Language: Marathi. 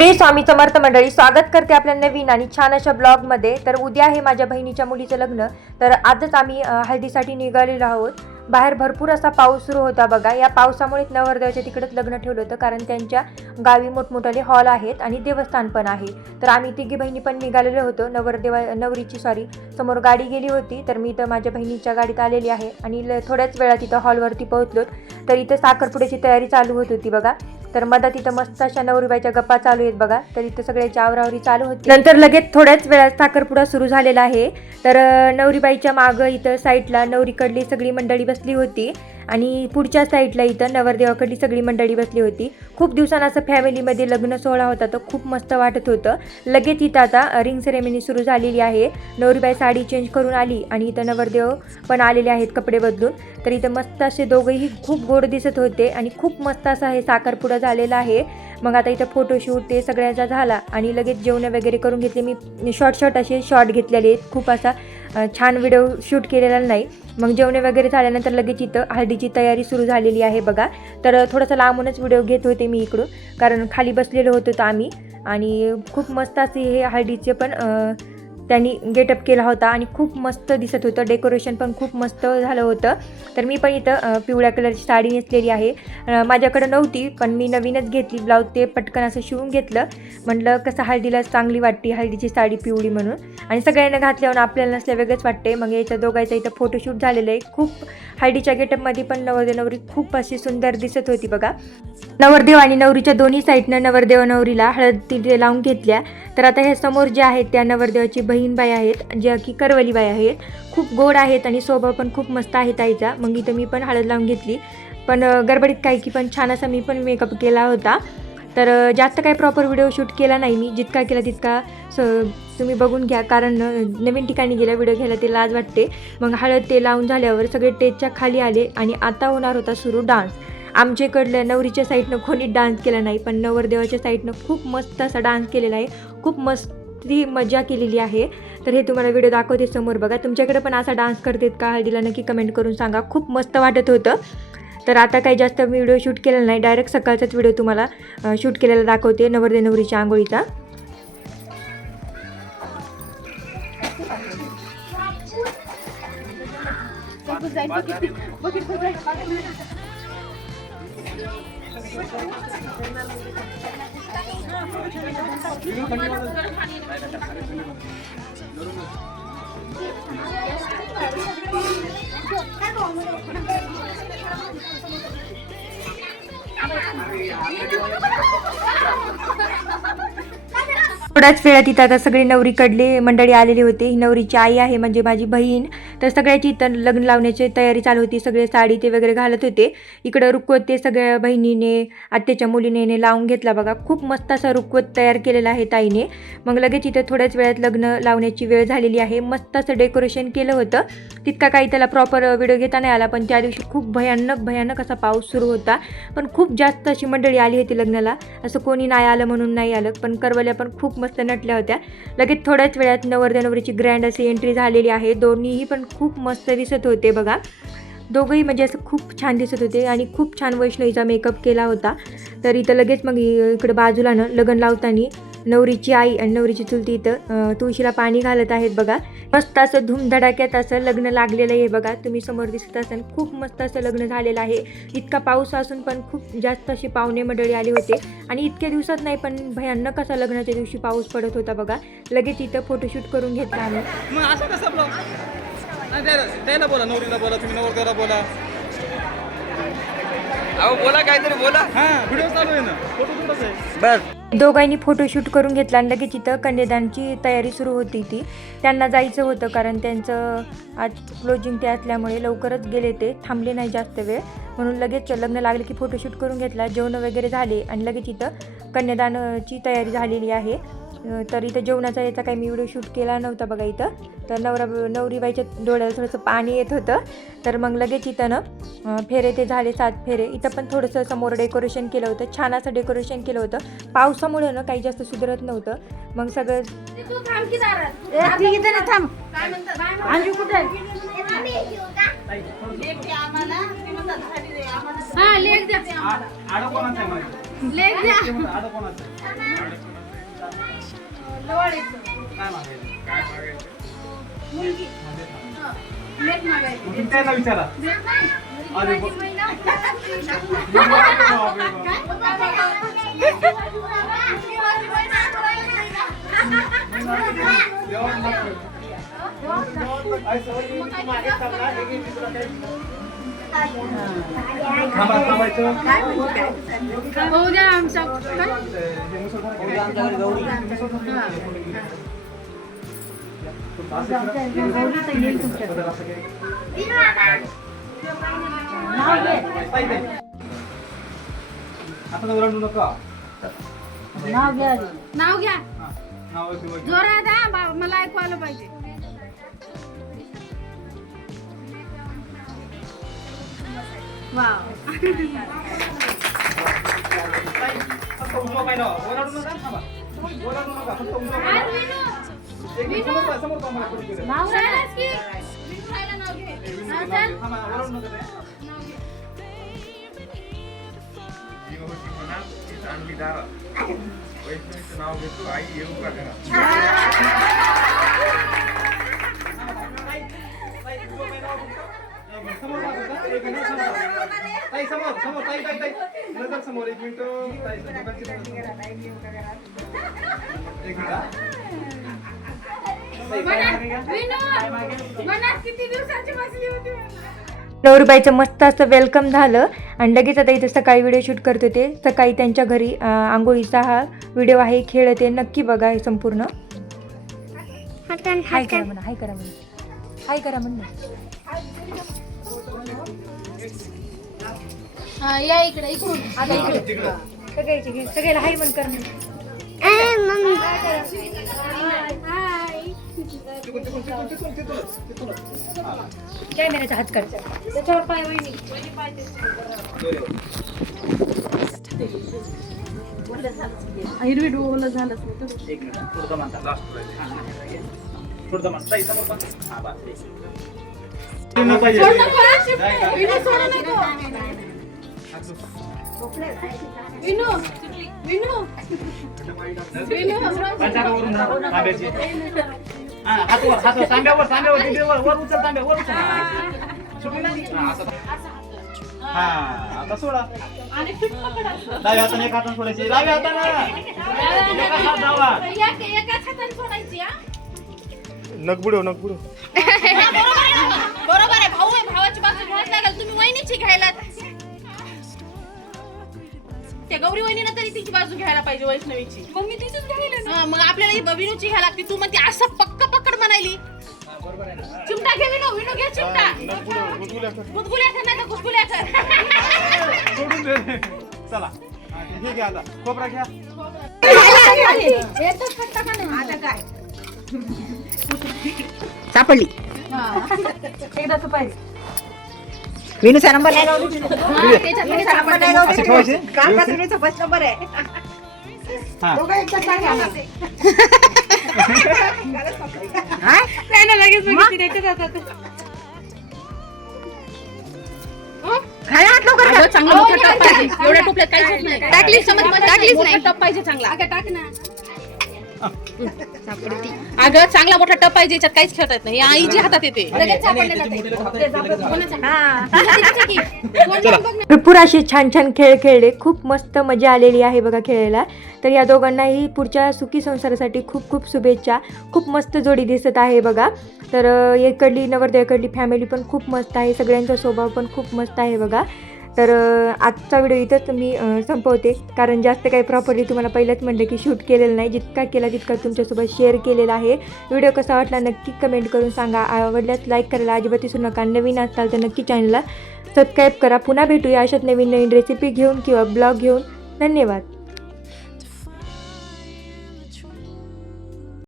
श्री स्वामी समर्थ मंडळी, स्वागत करते आपल्या नवीन आणि छान अशा ब्लॉगमध्ये। तर उद्या आहे माझ्या बहिणीच्या मुलीचं लग्न। तर आजच आम्ही हळदीसाठी निघालेलो आहोत। बाहेर भरपूर असा पाऊस सुरू होता बघा। या पावसामुळे नवरदेवाच्या तिकडेच लग्न ठेवलं होतं, कारण त्यांच्या गावी मोठमोठाले हॉल आहेत आणि देवस्थान पण आहे। तर आम्ही तिघी बहिणी पण निघालेलो होतो। नवरीची समोर गाडी गेली होती, तर मी तर माझ्या बहिणीच्या गाडीत आलेली आहे आणि थोड्याच वेळात इथं हॉलवरती पोहोचलो। तर इथं साखरपुड्याची तयारी चालू होत होती बघा। तर मधात इथं मस्त अशा नवरीबाईच्या गप्पा चालू आहेत बघा। तर इथं सगळ्याची आवरावरी चालू होती। नंतर लगेच थोड्याच वेळात साखरपुडा सुरू झालेला आहे। तर नवरीबाईच्या मागं इथं साईडला नवरीकडली सगळी मंडळी बसली होती आणि पुढच्या साईडला इथं नवरदेवाकडली सगळी मंडळी बसली होती। खूप दिवसांनी असं फॅमिलीमध्ये लग्न सोहळा होता, तर खूप मस्त वाटत होतं। लगेच इथं आता रिंग सेरेमनी सुरू झालेली आहे। नवरीबाई साडी चेंज करून आली आणि इथं नवरदेव पण आलेले आहेत कपडे बदलून। तर इथं मस्त असे दोघेही खूप गोड दिसत होते आणि खूप मस्त असा हे साखरपुडा झालेला आहे। मग आता इथं फोटोशूट ते सगळ्याचा झाला आणि लगेच जेवण वगैरे करून घेतले। मी शॉर्ट असे शॉर्ट घेतलेले आहेत, खूप असा छान व्हिडिओ शूट केलेला नाही। मग जेवण वगैरे झाल्यानंतर लगेच इथं हळदीची तयारी सुरू झालेली आहे बघा। तर थोडासा लांबूनच व्हिडिओ घेत होते मी इकडून, कारण खाली बसलेलो होतो आम्ही आणि खूप मस्त असे हे हळदीचे पण त्यांनी गेटअप केला होता आणि खूप मस्त दिसत होतं। डेकोरेशन पण खूप मस्त झालं होतं। तर मी पण इथं पिवळ्या कलरची साडी नेसलेली आहे। माझ्याकडं नव्हती, पण मी नवीनच घेतली ब्लाऊज, ते पटकन असं शिवून घेतलं। म्हटलं कसं हळदीला चांगली वाटते हळदीची साडी पिवळी म्हणून, आणि सगळ्यांना घातल्यावर आपल्याला नसल्या वेगळंच वाटते। मग याच्या दोघांचं इथं फोटोशूट झालेलं आहे। खूप हळदीच्या गेटअपमध्ये पण नवरदेव नवरी खूप अशी सुंदर दिसत होती बघा। नवरदेव आणि नवरीच्या दोन्ही साईडनं नवरदेव नवरीला हळद तिथे लावून घेतल्या। तर आता हे समोर जे आहेत त्या नवरदेवाची बहीणबाई आहेत, ज्या की करवलीबाई आहेत। खूप गोड आहेत आणि स्वभाव पण खूप मस्त आहे ताईचा। मग इथं मी पण हळद लावून घेतली, पण गडबडीत काय की पण छान असा मी पण मेकअप केला होता। तर जास्त काही प्रॉपर व्हिडिओ शूट केला नाही मी, जितका केला तितका तुम्ही बघून घ्या, कारण नवीन ठिकाणी गेल्या व्हिडिओ घ्यायला ते लाज वाटते। मग हळद ते लावून झाल्यावर सगळे स्टेजच्या खाली आले आणि आता होणार होता सुरू डान्स। आमच्याकडल्या नवरीच्या साईडनं कोणी डान्स केला नाही, पण नवरदेवाच्या साईडनं खूप मस्त असा डान्स केलेला आहे। खूप मस्ती मजा केलेली आहे। तर हे तुम्हाला व्हिडिओ दाखवते समोर बघा। तुमच्याकडे पण असा डान्स करतात का हळदीला, नक्की कमेंट करून सांगा। खूप मस्त वाटत होतं। तर आता काही जास्त व्हिडिओ शूट केलेला नाही, डायरेक्ट सकाळचाच व्हिडिओ तुम्हाला शूट केलेला दाखवते नवरदेव नवरीच्या आंघोळीचा। थोड्याच वेळात इथं आता सगळी नवरीकडले मंडळी आलेली होते। ही नवरीची आई आहे, म्हणजे माझी बहीण। तर सगळ्याची इथं लग्न लावण्याची तयारी चालू होती, सगळे साडी ते वगैरे घालत होते। इकडं रुखवत ते सगळ्या बहिणीने आत्याच्या मुलीने लावून घेतला बघा। खूप मस्त असा रुखवत तयार केलेला आहे ताईने। मग लगेच इथं थोड्याच वेळात लग्न लावण्याची वेळ झालेली आहे। मस्त असं डेकोरेशन केलं होतं, तितका काही त्याला प्रॉपर व्हिडिओ घेता नाही आला, पण त्या दिवशी खूप भयानक असा पाऊस सुरू होता। पण खूप जास्त अशी मंडळी आली होती लग्नाला, असं कोणी नाही आलं म्हणून नाही आलं, पण करवल्या पण खूप मस्त नटल्या होत्या। लगेच थोड्याच वेळात नवरदेव नवरीची ग्रँड अशी एंट्री झालेली आहे। दोन्हीही पण खूप मस्त दिसत होते बघा। दोघंही म्हणजे असं खूप छान दिसत होते आणि खूप छान वैष्णवीचा मेकअप केला होता। तर इथं लगेच मग इकडं बाजूलानं लग्न लावताना नवरीची आई आणि नवरीची चुलती इथं तुळशीला पाणी घालत आहेत बघा। मस्त असं धूमधडाक्यात असं लग्न लागलेलं आहे बघा। तुम्ही समोर दिसत असाल, खूप मस्त असं लग्न झालेलं आहे। इतका पाऊस असून पण खूप जास्त अशी पाहुणे मंडळी आली होते आणि इतक्या दिवसात नाही, पण भयानक असा लग्नाच्या दिवशी पाऊस पडत होता बघा। लगेच इथं फोटोशूट करून घेतला आम्ही। त्याला बोला, नवरीला बोला, तुम्ही नवरदेवाला बोला, अहो बोला काहीतरी बोला। हां, व्हिडिओ चालू आहे ना, फोटोशूटच आहे बस। दोघांनी फोटोशूट करून घेतला आणि लगेच इथं कन्यादानची तयारी सुरू होती ती। त्यांना जायचं होतं, कारण त्यांचं आज क्लोजिंग ते असल्यामुळे लवकरच गेले, ते थांबले नाही जास्त वेळ, म्हणून लगेच लग्न लागले की फोटोशूट करून घेतला। जेवण वगैरे झाले आणि लगेच इथं कन्यादानाची तयारी झालेली आहे। तर इथं जेवणाचा याचा काही मी व्हिडिओ शूट केला नव्हता बघा इथं। तर नवरीबाईच्या डोळ्याला थोडंसं पाणी येत होतं। तर मग लगेच इथं ना फेरे ते झाले, 7 फेरे। इथं पण थोडंसं समोर डेकोरेशन केलं होतं, छान असं डेकोरेशन केलं होतं। पावसामुळे ना काही जास्त सुधरत नव्हतं। मग सगळं लेग द्या काय मागायचं? मग तुम्ही त्याला विचारा. अरे आता ओरडू नका. नाव घ्या नाव किंवा जोरात हा, मला ऐकू आलं पाहिजे. फक्त उजवा पाय लावा. ओरडू नका. थांबा. ओरडू नका. फक्त उजवा पाय लावा. एक मिनिट समोर पाहा मला कोणी केलं. नाव घ्या. थांबा. ओरडू नका रे. वैष्णवीचं नाव घेतो आई येऊ का घरात. समोर पाहा फक्त. एक मिनिट समोर. ताई समोर. ताई. नजर समोर. एक मिनिट. ताई दोघांची नजर समोर. एक मिनिट. मनात किती दिवसाची बसली होती. नवरीबाईचं मस्त असं वेलकम झालं आणि लगेच आता इथे सकाळी व्हिडिओ शूट करत होते. सकाळी त्यांच्या घरी आंघोळीचा हा व्हिडिओ आहे, खेळ ते नक्की बघा हे संपूर्ण. हाय करा म्हणा. या इकडे इकडून सगळ्याला हाय म्हण कर. कॅमेऱ्याचा हात करचा त्याच्यावर पाय वहिनी. हिरवी डोलं झालं. एक मिनिट. पुढचं मानता. लास्ट पुढचं मानता. ताई समोर पाहा. हां बस. नाही पाहिजे. पंचाकावरून तांब्याची. हातवर तांब्यावर वर उचल. तांब्यावर उचल. सुटली नाही. आता सोडा. डाव्या हाताने एक हाताने सोडायची. डाव्या हाताने एका हात डावा. नगबुडो बरोबर आहे. भाऊ आहे, भावाची बाजू घ्यायला लागेल. तुम्ही वहिनीची घ्यायला त्या गौरी वहिनीनं तरी तिची बाजू घ्यायला पाहिजे वैष्णवीची. मग मी तिचीच घ्यायला. मग आपल्याला ही विनूची घ्यायला लागते. तू म्हणते असं पक्कड म्हणाली. चिमटा घे विनू घे चिमटा. गुदगुल्या कर नाही का गुदगुल्या कर. सोडून दे. चला हे घ्या. आता खोबरा घ्या. आता काय सापडली एकदा तू पाहिजे. विनूचा नंबर नाही असे ठेवायचे. विनूचा फर्स्ट नंबर आहे. हां. लगेच चांगला मोठा टप पाहिजे. एवढ्या टोपल्यात काहीच होत नाही. टाकलीच नाही. टप पाहिजे चांगला. टाक ना. अगं चांगला मोठा टप पाहिजे. याच्यात काहीच खेळता येत नाही. आई जी हातात येते. भरपूर असे छान खेळ खेळले. खूप मस्त मजा आलेली आहे बघा खेळायला. तर या दोघांनाही पुढच्या सुखी संसारासाठी खूप शुभेच्छा. खूप मस्त जोडी दिसत आहे बघा. तर इकडली नवरदेवाकडली फॅमिली पण खूप मस्त आहे. सगळ्यांचा स्वभाव पण खूप मस्त आहे बघा. तर आजचा व्हिडिओ इथंच मी संपवते, कारण जास्त काही प्रॉपरली तुम्हाला पहिलंच म्हटलं की शूट केलेलं नाही. जितका केला तितका तुमच्यासोबत शेअर केलेला आहे. व्हिडिओ कसा वाटला नक्की कमेंट करून सांगा. आवडल्यास लाईक करायला अजिबात विसरू नका. नवीन असाल तर नक्की चॅनलला सबस्क्राईब करा. पुन्हा भेटूया अशाच नवीन रेसिपी घेऊन किंवा ब्लॉग घेऊन. धन्यवाद.